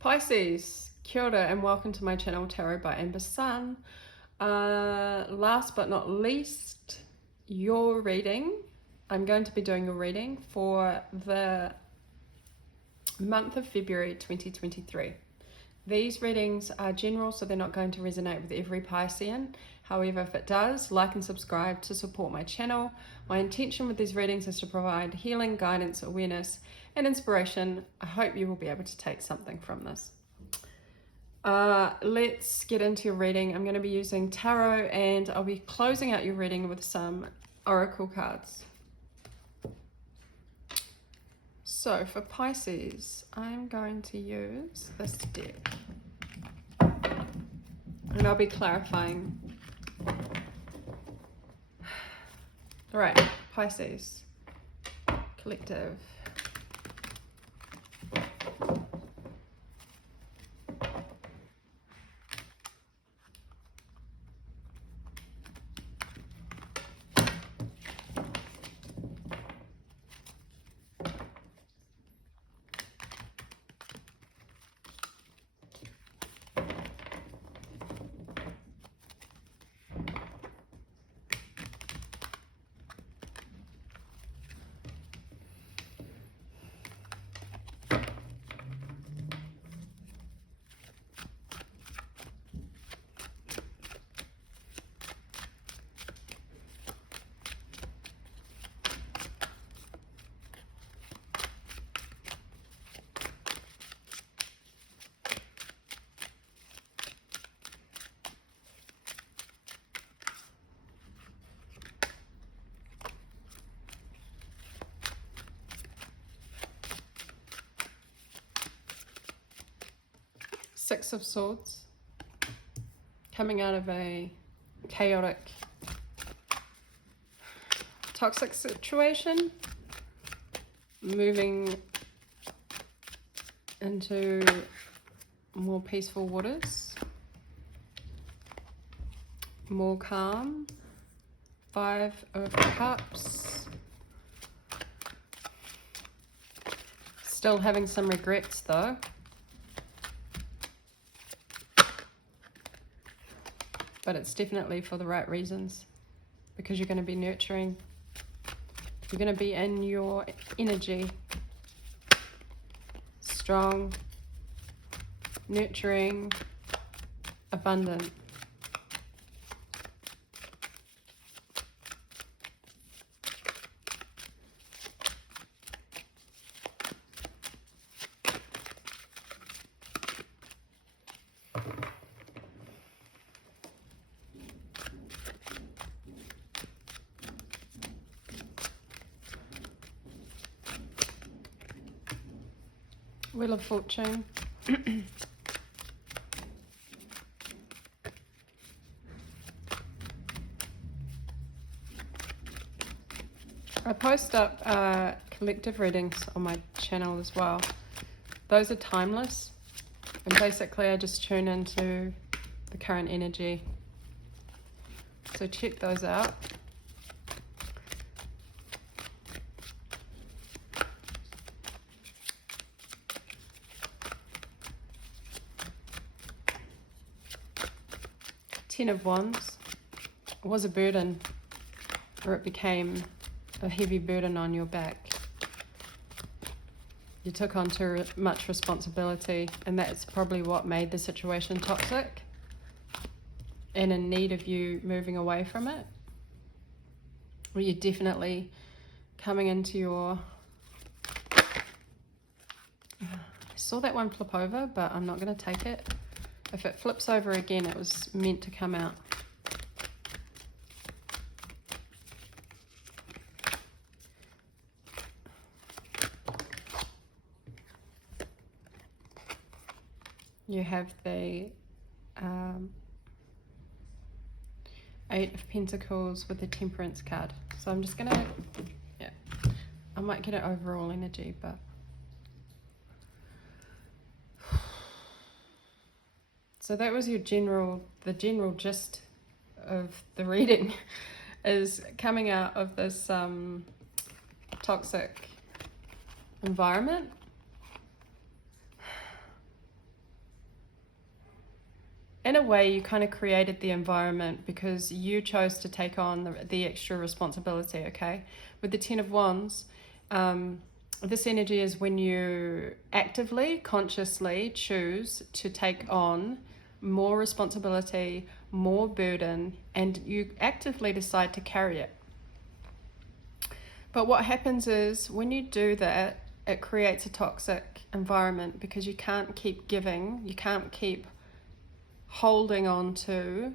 Pisces, kia ora and welcome to my channel Tarot by Amber Sun. Last but not least, your reading. I'm going to be doing your reading for the month of February 2023. These readings are general, so they're not going to resonate with every Piscean. However, if it does, like and subscribe to support my channel. My intention with these readings is to provide healing, guidance, awareness, and inspiration. I hope you will be able to take something from this. Let's get into your reading. I'm going to be using tarot and I'll be closing out your reading with some oracle cards. So for Pisces, I'm going to use this deck and I'll be clarifying. All right, Pisces, collective. Six of Swords, coming out of a chaotic, toxic situation, moving into more peaceful waters, more calm. Five of Cups, still having some regrets though. But it's definitely for the right reasons, because you're going to be nurturing. You're going to be in your energy, strong, nurturing, abundant. Wheel of Fortune. I post up collective readings on my channel as well. Those are timeless, and basically I just tune into the current energy. So check those out. Ten of Wands was a burden, or it became a heavy burden on your back. You took on too much responsibility, and that's probably what made the situation toxic and in need of you moving away from it. Well, you're definitely coming into your... I saw that one flip over, but I'm not going to take it. If it flips over again, it was meant to come out. You have the Eight of Pentacles with the Temperance card. So I'm just going to, I might get an overall energy, but... So that was your the general gist of the reading, is coming out of this toxic environment. in a way, you kind of created the environment because you chose to take on the extra responsibility, okay? With the Ten of Wands, this energy is when you actively, consciously choose to take on more responsibility, more burden, and you actively decide to carry it. But what happens is when you do that, it creates a toxic environment because you can't keep giving, you can't keep holding on to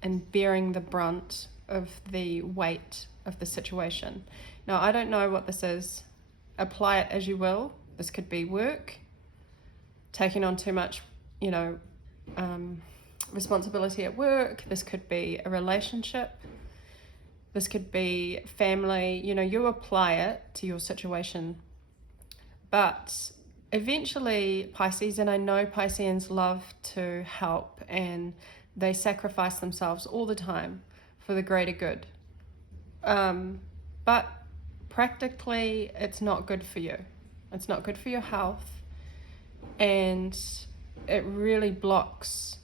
and bearing the brunt of the weight of the situation. Now, I don't know what this is. Apply it as you will. This could be work, taking on too much, responsibility at work. This could be a relationship. This could be family. You apply it to your situation. But eventually, Pisces, and I know Pisceans love to help and they sacrifice themselves all the time for the greater good. But practically, it's not good for you. It's not good for your health. And it really blocks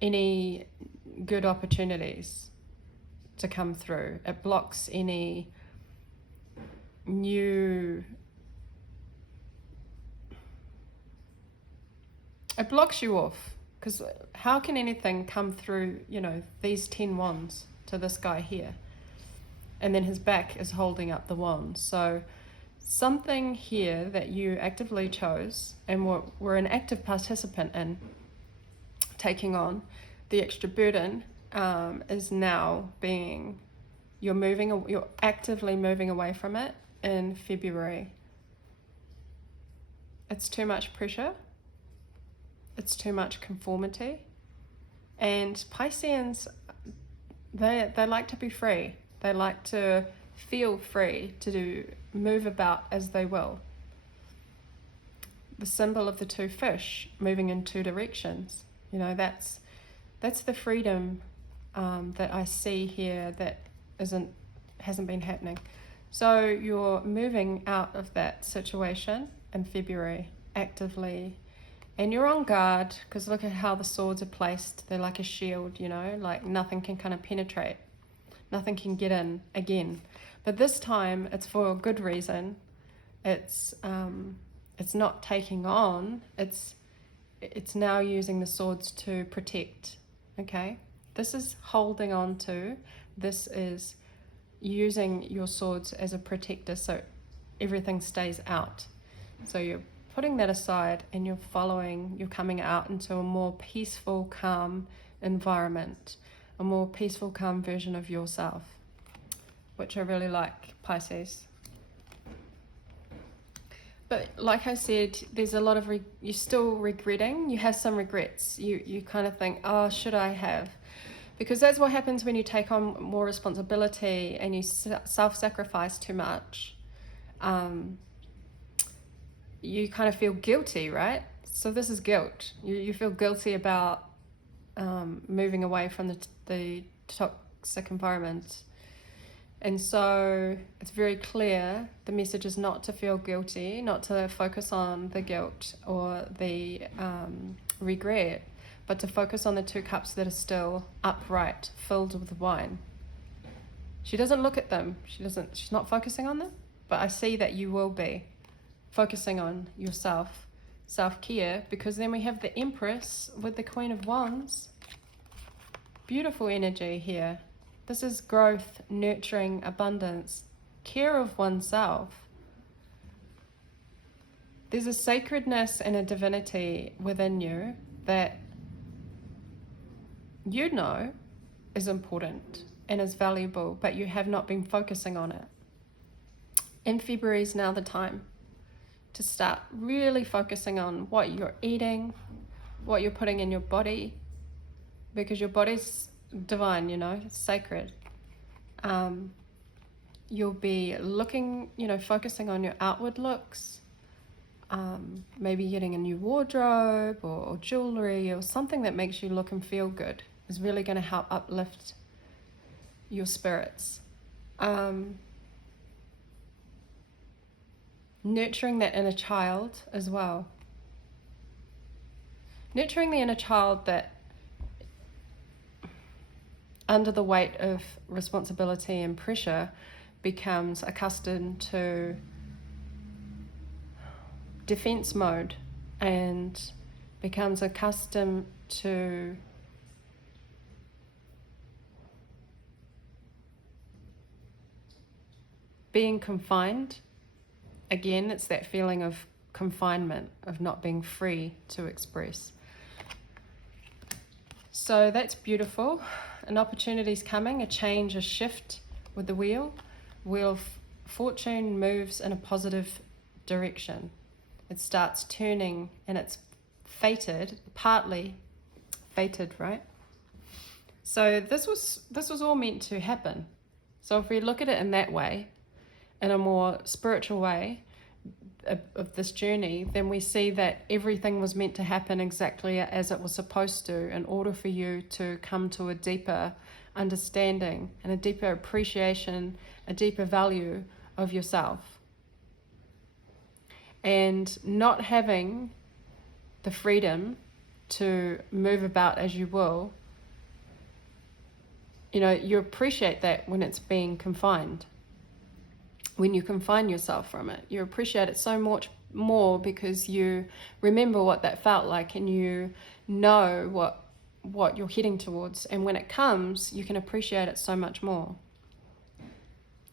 any good opportunities to come through. It blocks any new... It blocks you off. Because how can anything come through, these 10 wands to this guy here? And then his back is holding up the wands. So something here that you actively chose and were an active participant in taking on the extra burden is now you're actively moving away from it in February. It's too much pressure. It's too much conformity. And Pisceans, they like to be free. They like to feel free to move about as they will. The symbol of the two fish moving in two directions. That's the freedom that I see here that hasn't been happening. So you're moving out of that situation in February actively. And you're on guard because look at how the swords are placed. They're like a shield, like nothing can kind of penetrate. Nothing can get in again. But this time it's for a good reason. It's not taking on. It's now using the swords to protect. Okay? This is holding on to. This is using your swords as a protector so everything stays out. So you're putting that aside and you're coming out into a more peaceful, calm environment, a more peaceful, calm version of yourself, which I really like, Pisces. But like I said, there's a lot of, you're still regretting, you have some regrets. You kind of think, oh, should I have? Because that's what happens when you take on more responsibility and you self-sacrifice too much. You kind of feel guilty, right? So this is guilt. You feel guilty about moving away from the toxic environment. And so it's very clear the message is not to feel guilty, not to focus on the guilt or the regret, but to focus on the two cups that are still upright, filled with wine. She doesn't look at them. She's not focusing on them, but I see that you will be focusing on yourself, self-care, because then we have the Empress with the Queen of Wands. Beautiful energy here. This is growth, nurturing, abundance, care of oneself. There's a sacredness and a divinity within you that is important and is valuable, but you have not been focusing on it. And February is now the time to start really focusing on what you're eating, what you're putting in your body, because your body's divine, it's sacred. You'll be looking, focusing on your outward looks, maybe getting a new wardrobe or jewelry or something that makes you look and feel good is really going to help uplift your spirits. Nurturing that inner child as well. Nurturing the inner child that, under the weight of responsibility and pressure, becomes accustomed to defense mode and becomes accustomed to being confined. Again, it's that feeling of confinement, of not being free to express. So that's beautiful. An opportunity's coming, a change, a shift with the wheel. Wheel of Fortune moves in a positive direction. It starts turning, and it's fated, partly fated, right? So this was all meant to happen. So if we look at it in that way, in a more spiritual way of this journey, then we see that everything was meant to happen exactly as it was supposed to, in order for you to come to a deeper understanding and a deeper appreciation, a deeper value of yourself. And not having the freedom to move about as you will, you appreciate that when it's being confined. When you confine yourself from it, you appreciate it so much more, because you remember what that felt like, and you know what you're heading towards. And when it comes, you can appreciate it so much more.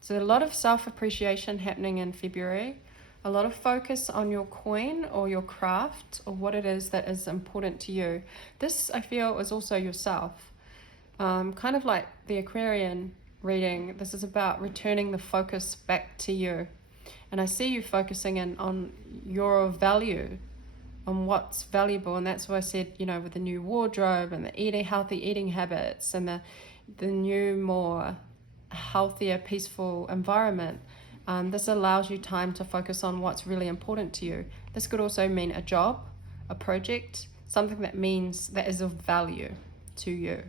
So a lot of self-appreciation happening in February, a lot of focus on your coin or your craft or what it is that is important to you. This, I feel, is also yourself. Kind of like the Aquarian reading, this is about returning the focus back to you. And I see you focusing in on your value, on what's valuable. And that's why I said, with the new wardrobe and the healthy eating habits and the new, more healthier, peaceful environment, this allows you time to focus on what's really important to you. This could also mean a job, a project, something that is of value to you.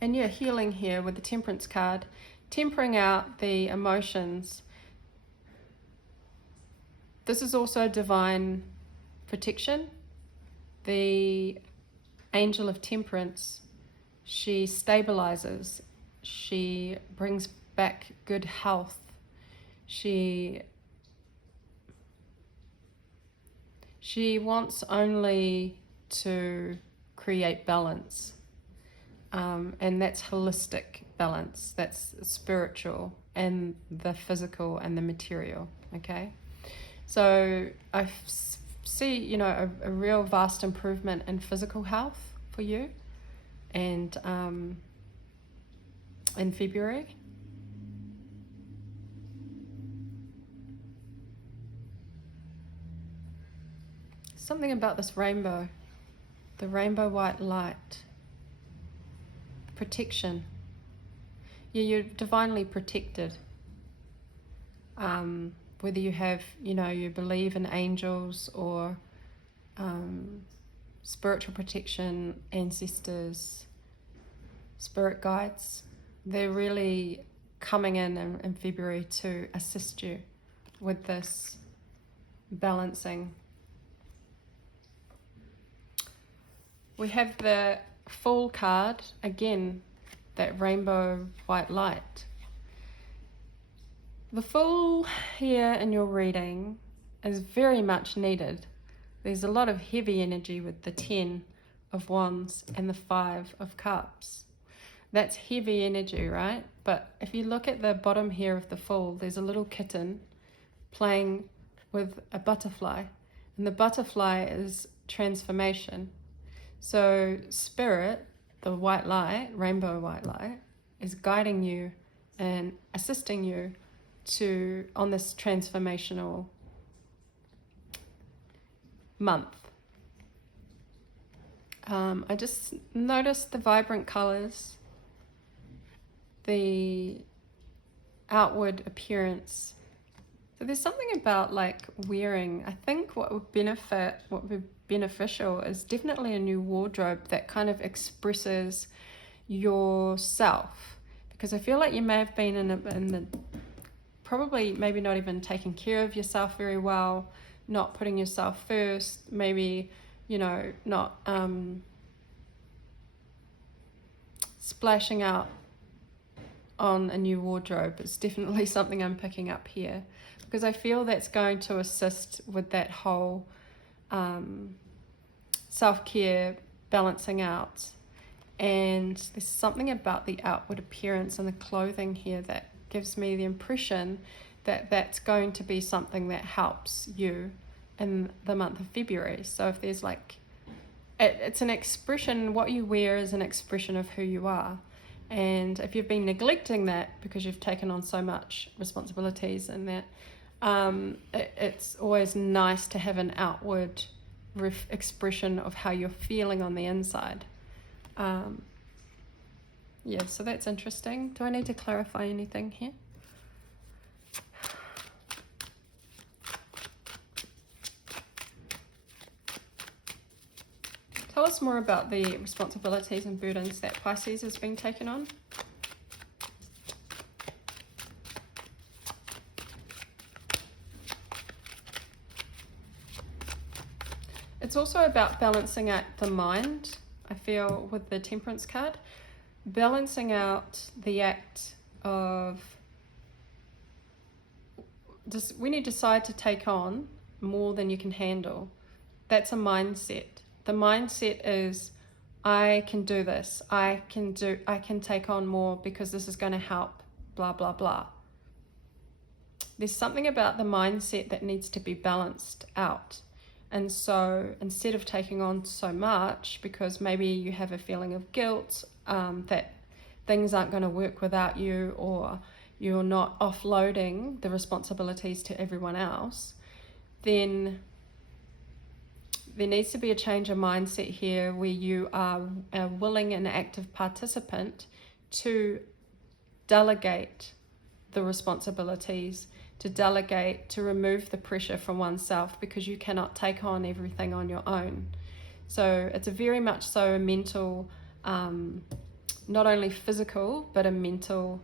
And you're healing here with the Temperance card, tempering out the emotions. This is also divine protection. The Angel of Temperance, she stabilizes, she brings back good health, she wants only to create balance. And that's holistic balance, that's spiritual and the physical and the material, okay? So I see, a real vast improvement in physical health for you, and in February. Something about this rainbow, the rainbow white light. Protection. You're divinely protected. Whether you have, you believe in angels or spiritual protection, ancestors, spirit guides, they're really coming in February to assist you with this balancing. We have the Fool card, again, that rainbow white light. The Fool here in your reading is very much needed. There's a lot of heavy energy with the 10 of Wands and the 5 of Cups. That's heavy energy, right? But if you look at the bottom here of the Fool, there's a little kitten playing with a butterfly, and the butterfly is transformation. So Spirit, the white light, rainbow white light, is guiding you and assisting you on this transformational month. I just noticed the vibrant colors, the outward appearance. So there's something about wearing, I think what would be beneficial is definitely a new wardrobe that kind of expresses yourself, because I feel like you may have been probably maybe not even taking care of yourself very well, not putting yourself first, maybe, you know, not splashing out on a new wardrobe is definitely something I'm picking up here, because I feel that's going to assist with that whole self-care, balancing out. And there's something about the outward appearance and the clothing here that gives me the impression that that's going to be something that helps you in the month of February. So if there's like, it's an expression, what you wear is an expression of who you are. And if you've been neglecting that because you've taken on so much responsibilities and that, it's always nice to have an outward expression of how you're feeling on the inside. Yeah, so that's interesting. Do I need to clarify anything here? Tell us more about the responsibilities and burdens that Pisces has been taken on. It's also about balancing out the mind, I feel, with the Temperance card. Balancing out the act of just when you decide to take on more than you can handle. That's a mindset. The mindset is, I can do this. I can take on more because this is going to help, blah, blah, blah. There's something about the mindset that needs to be balanced out. And so instead of taking on so much, because maybe you have a feeling of guilt, that things aren't going to work without you, or you're not offloading the responsibilities to everyone else, then there needs to be a change of mindset here where you are a willing and active participant to delegate the responsibilities, to delegate, to remove the pressure from oneself, because you cannot take on everything on your own. So it's a very much so a mental, not only physical, but a mental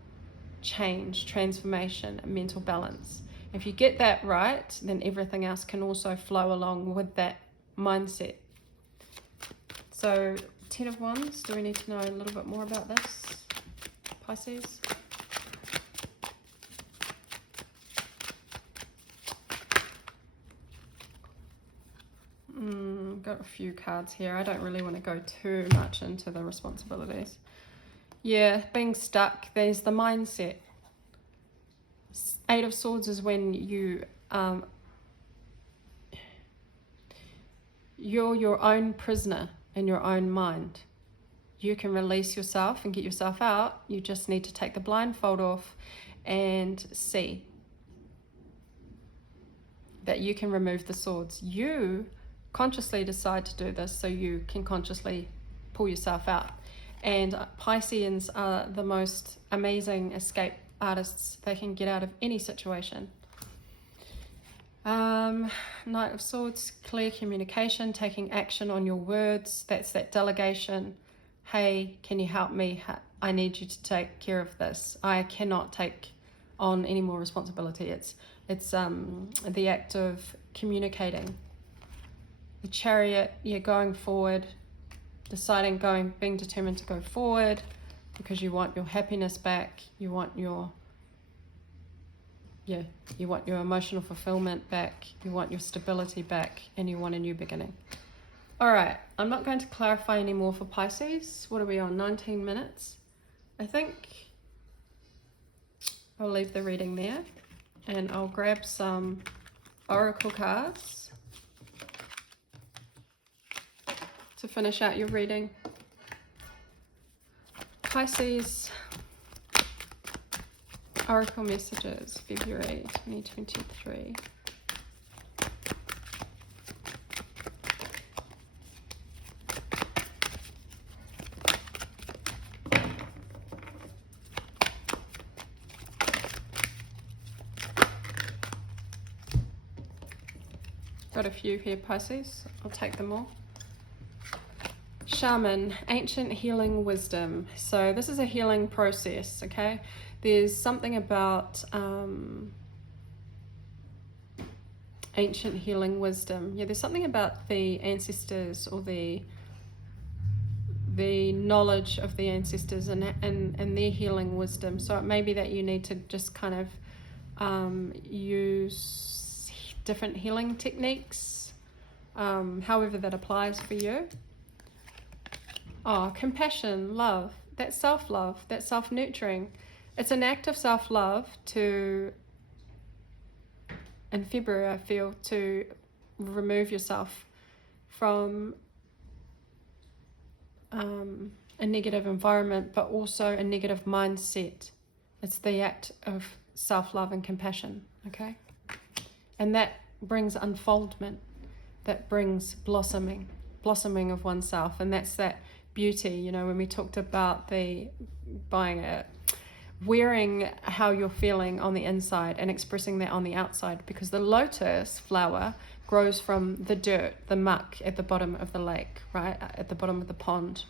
change, transformation, a mental balance. If you get that right, then everything else can also flow along with that mindset. So 10 of Wands, do we need to know a little bit more about this, Pisces? Got a few cards here. I don't really want to go too much into the responsibilities. Yeah, being stuck. There's the mindset. 8 of Swords is when you're your own prisoner in your own mind. You can release yourself and get yourself out. You just need to take the blindfold off and see that you can remove the swords. You consciously decide to do this so you can consciously pull yourself out. And Pisceans are the most amazing escape artists. They can get out of any situation. Knight of Swords, clear communication, taking action on your words. That's that delegation. Hey, can you help me? I need you to take care of this. I cannot take on any more responsibility. It's the act of communicating. The Chariot, you're going forward, deciding, being determined to go forward because you want your happiness back, you want your emotional fulfillment back, you want your stability back, and you want a new beginning. All right, I'm not going to clarify any more for Pisces. What are we on, 19 minutes? I think I'll leave the reading there, and I'll grab some oracle cards to finish out your reading. Pisces, oracle messages, February 2023. Got a few here, Pisces. I'll take them all. Shaman, ancient healing wisdom. So this is a healing process, okay? There's something about ancient healing wisdom. Yeah, there's something about the ancestors, or the knowledge of the ancestors and their healing wisdom. So it may be that you need to just kind of use different healing techniques, however that applies for you. Oh, compassion, love, that self-love, that self-nurturing. It's an act of self-love to, in February, I feel, to remove yourself from a negative environment, but also a negative mindset. It's the act of self-love and compassion, okay? And that brings unfoldment, that brings blossoming of oneself, and that's that beauty, you know, when we talked about the wearing how you're feeling on the inside and expressing that on the outside, because the lotus flower grows from the dirt, the muck at the bottom of the lake, right, at the bottom of the pond,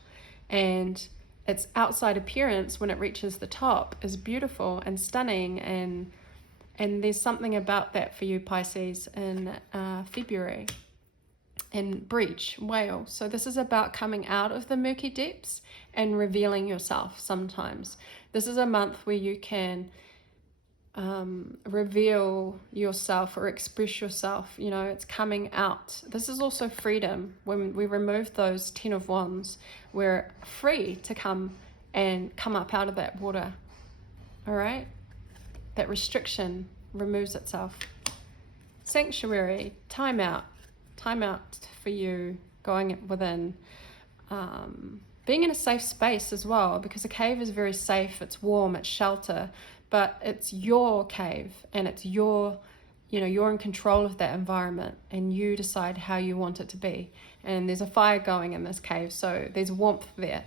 and its outside appearance when it reaches the top is beautiful and stunning, and there's something about that for you, Pisces, in February. And breach, whale. So this is about coming out of the murky depths and revealing yourself sometimes. This is a month where you can reveal yourself or express yourself. You know, it's coming out. This is also freedom. When we remove those 10 of Wands, we're free to come up out of that water. All right? That restriction removes itself. Sanctuary, time out for you, going within, being in a safe space as well, because a cave is very safe, it's warm, it's shelter, but it's your cave, and it's you're in control of that environment, and you decide how you want it to be. And there's a fire going in this cave, so there's warmth there.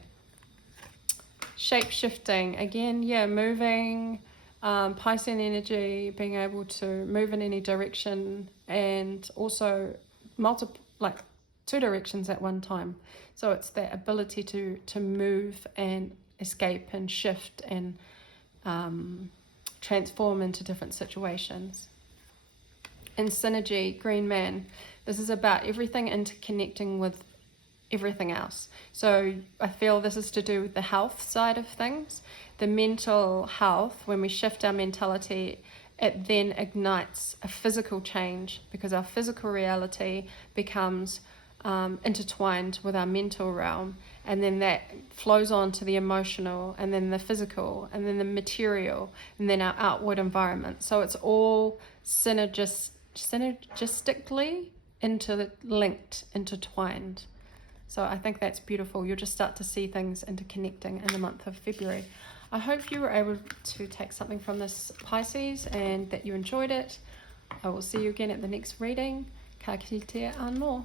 Shape shifting, again, yeah, moving, Piscean energy, being able to move in any direction, and also two directions at one time. So it's that ability to move and escape and shift and transform into different situations. And synergy, green man, this is about everything interconnecting with everything else. So I feel this is to do with the health side of things, the mental health. When we shift our mentality, it then ignites a physical change, because our physical reality becomes intertwined with our mental realm, and then that flows on to the emotional, and then the physical, and then the material, and then our outward environment. So it's all synergistically linked, intertwined. So I think that's beautiful. You'll just start to see things interconnecting in the month of February. I hope you were able to take something from this, Pisces, and that you enjoyed it. I will see you again at the next reading. Ka kite anō.